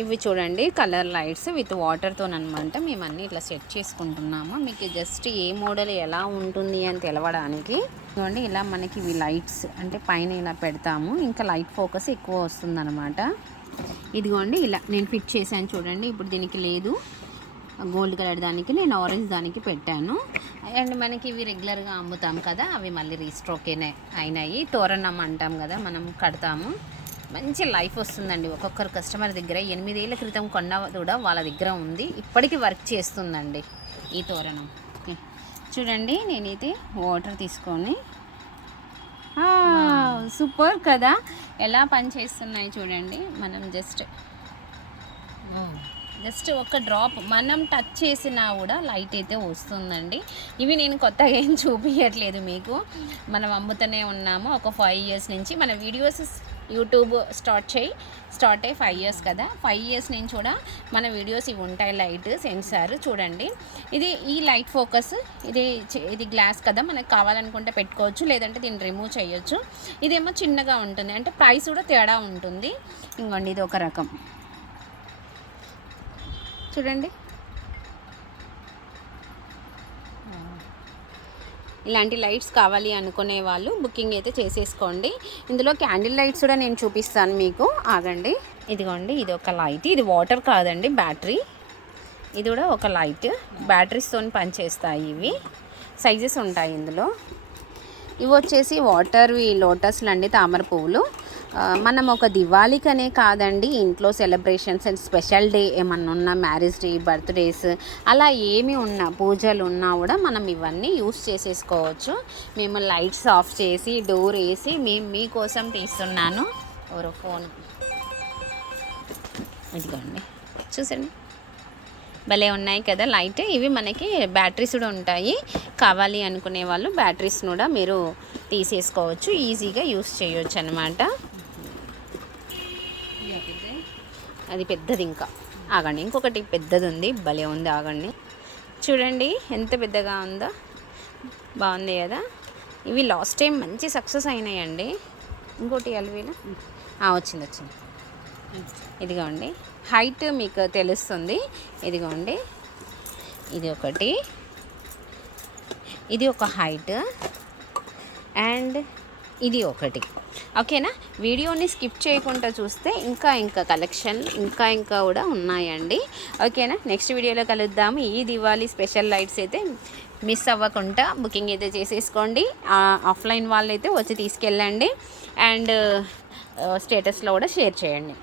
ఇవి చూడండి colour lights with వాటర్తో అనమాట మేము అన్నీ ఇట్లా సెట్ చేసుకుంటున్నాము. మీకు జస్ట్ ఏ మోడల్ ఎలా ఉంటుంది అని తెలవడానికి. చూడండి ఇలా మనకి ఇవి లైట్స్ అంటే పైన ఇలా పెడతాము, ఇంకా లైట్ ఫోకస్ ఎక్కువ వస్తుందన్నమాట. ఇదిగోండి ఇలా నేను ఫిట్ చేశాను చూడండి. ఇప్పుడు దీనికి లేదు, గోల్డ్ కలర్ దానికి నేను ఆరెంజ్ దానికి పెట్టాను. అండ్ మనకి ఇవి రెగ్యులర్గా అమ్ముతాం కదా, అవి మళ్ళీ రీస్టాక్ అయినాయి. తోరణం అంటాం కదా మనం, కడతాము. మంచి లైఫ్ వస్తుందండి. ఒక్కొక్కరు కస్టమర్ దగ్గర 8 ఏళ్ల క్రితం కొన్న కూడా వాళ్ళ దగ్గర ఉంది, ఇప్పటికీ వర్క్ చేస్తుందండి ఈ తోరణం. చూడండి నేనైతే వాటర్ తీసుకొని, సూపర్ కదా ఎలా పనిచేస్తున్నాయి చూడండి. మనం జస్ట్ ఒక డ్రాప్ మనం టచ్ చేసినా కూడా లైట్ అయితే వస్తుందండి. ఇవి నేను కొత్తగా ఏం చూపించట్లేదు మీకు, మనం అమ్ముతూనే ఉన్నాము ఒక 5 ఇయర్స్ నుంచి. మన వీడియోస్ యూట్యూబ్ స్టార్ట్ అయ్యి 5 ఇయర్స్ కదా, 5 ఇయర్స్ నుంచి కూడా మన వీడియోస్ ఇవి ఉంటాయి. లైట్ సెన్సార్ చూడండి, ఇది ఈ లైట్ ఫోకస్, ఇది గ్లాస్ కదా, మనకు కావాలనుకుంటే పెట్టుకోవచ్చు, లేదంటే దీన్ని రిమూవ్ చేయొచ్చు. ఇదేమో చిన్నగా ఉంటుంది, అంటే ప్రైస్ కూడా తేడా ఉంటుంది. ఇంకోండి ఇది ఒక రకం చూడండి. ఇలాంటి లైట్స్ కావాలి అనుకునే వాళ్ళు బుకింగ్ అయితే చేసేసుకోండి. ఇందులో క్యాండిల్ లైట్స్ కూడా నేను చూపిస్తాను మీకు, ఆగండి. ఇదిగోండి ఇది ఒక లైట్, ఇది వాటర్ కాదండి బ్యాటరీ. ఇది కూడా ఒక లైట్, బ్యాటరీస్తో పనిచేస్తాయి. ఇవి సైజెస్ ఉంటాయి ఇందులో. ఇవి వచ్చేసి వాటర్వి లోటస్లు అండి, తామర పువ్వులు. మనం ఒక దివాళీకనే కాదండి, ఇంట్లో సెలబ్రేషన్స్ అండ్ స్పెషల్ డే ఏమన్నా ఉన్నా, మ్యారేజ్ డే, బర్త్డేస్ అలా ఏమి ఉన్నా, పూజలు ఉన్నా కూడా మనం ఇవన్నీ యూస్ చేసేసుకోవచ్చు. మేము లైట్స్ ఆఫ్ చేసి డోర్ వేసి మీకోసం తీస్తున్నాను. ఎవరో ఫోన్, ఇదిగోండి చూసండి, భలే ఉన్నాయి కదా లైట్. ఇవి మనకి బ్యాటరీస్ కూడా ఉంటాయి, కావాలి అనుకునే వాళ్ళు బ్యాటరీస్ కూడా మీరు తీసేసుకోవచ్చు, ఈజీగా యూస్ చేయొచ్చు అనమాట. అది పెద్దది, ఇంకా ఆగండి, ఇంకొకటి పెద్దది ఉంది, భలే ఉంది, ఆగండి. చూడండి ఎంత పెద్దగా ఉందో, బాగుంది కదా. ఇవి లాస్ట్ టైం మంచి సక్సెస్ అయినాయండి. ఇంకోటి అలవీలు వచ్చింది. ఇదిగోండి హైట్ మీకు తెలుస్తుంది. ఇదిగోండి ఇది ఒకటి, ఇది ఒక హైట్, అండ్ ఇది ఒకటి. ఓకేనా, వీడియోని స్కిప్ చేయకుండా చూస్తే ఇంకా కలెక్షన్ ఇంకా కూడా ఉన్నాయండి. ఓకేనా, నెక్స్ట్ వీడియోలో కలుద్దాము. ఈ దివాళీ స్పెషల్ లైట్స్ అయితే మిస్ అవ్వకుండా బుకింగ్ అయితే చేసేసుకోండి. ఆఫ్లైన్ వాళ్ళు అయితే వచ్చి తీసుకెళ్ళండి, అండ్ స్టేటస్లో కూడా షేర్ చేయండి.